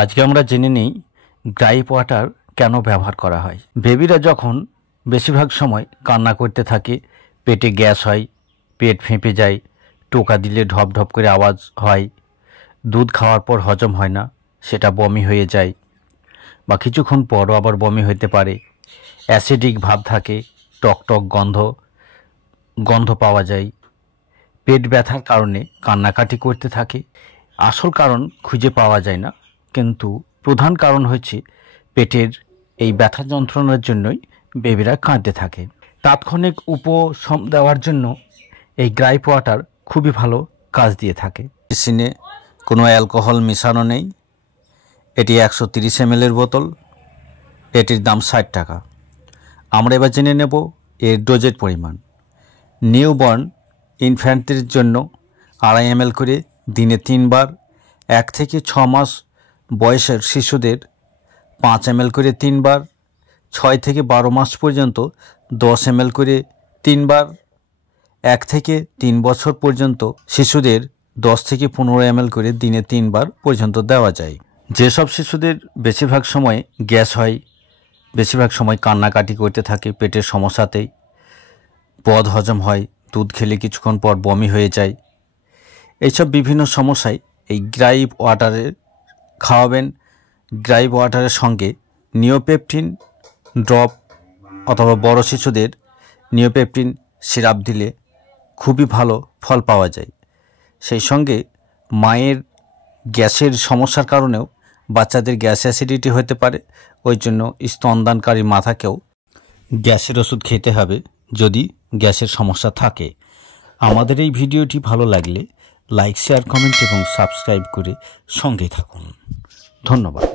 আজকে আমরা জেনে নিই গ্রাইপ ওয়াটার কেন ব্যবহার করা হয়। বেবিরা যখন বেশিরভাগ সময় কান্না করতে থাকে, পেটে গ্যাস হয়, পেট ফেঁপে যায়, টোকা দিলে ঢপ ঢপ করে আওয়াজ হয়, দুধ খাওয়ার পর হজম হয় না, সেটা বমি হয়ে যায় বা কিছুক্ষণ পরও আবার বমি হতে পারে, অ্যাসিডিক ভাব থাকে, টক টক গন্ধ পাওয়া যায়, পেট ব্যথার কারণে কান্নাকাটি করতে থাকে। আসল কারণ খুঁজে পাওয়া যায় না, কিন্তু প্রধান কারণ হচ্ছে পেটের এই ব্যথা যন্ত্রণার জন্যই বেবিরা কাঁদতে থাকে। তাৎক্ষণিক উপশম দেওয়ার জন্য এই গ্রাইপ ওয়াটার খুবই ভালো কাজ দিয়ে থাকে। মেডিসিনে কোনো অ্যালকোহল মেশানো নেই। এটি 130 ml বোতল, এটির দাম 60 টাকা। আমরা এবার জেনে নেব এর ডোজের পরিমাণ। নিউবর্ন ইনফ্যান্টদের জন্য 2.5 ml করে দিনে 3 বার, 1 থেকে 6 মাস বয়সের শিশুদের 5 ml করে 3 বার, 6 থেকে 12 মাস পর্যন্ত 10 ml করে 3 বার, 1 থেকে 3 বছর পর্যন্ত শিশুদের 10 থেকে 15 ml করে দিনে 3 বার পর্যন্ত দেওয়া যায়। যেসব শিশুদের বেশিরভাগ সময় গ্যাস হয়, বেশিরভাগ সময় কান্নাকাটি করতে থাকে, পেটের সমস্যাতেই বদ হজম হয়, দুধ খেলে কিছুক্ষণ পর বমি হয়ে যায়, এইসব বিভিন্ন সমস্যায় এই গ্রাইপ ওয়াটারের খাওয়াবেন। গ্রাইপ ওয়াটারের সঙ্গে নিওপেপটিন ড্রপ অথবা বড় শিশুদের নিওপেপটিন সিরাপ দিলে খুবই ভালো ফল পাওয়া যায়। সেই সঙ্গে মায়ের গ্যাসের সমস্যার কারণেও বাচ্চাদের গ্যাস অ্যাসিডিটি হতে পারে, ওই জন্য স্তনদানকারী মাতাকেও গ্যাসের ওষুধ খেতে হবে যদি গ্যাসের সমস্যা থাকে। আমাদের এই ভিডিওটি ভালো লাগলে লাইক, শেয়ার, কমেন্ট এবং সাবস্ক্রাইব করে সঙ্গে থাকুন। ধন্যবাদ।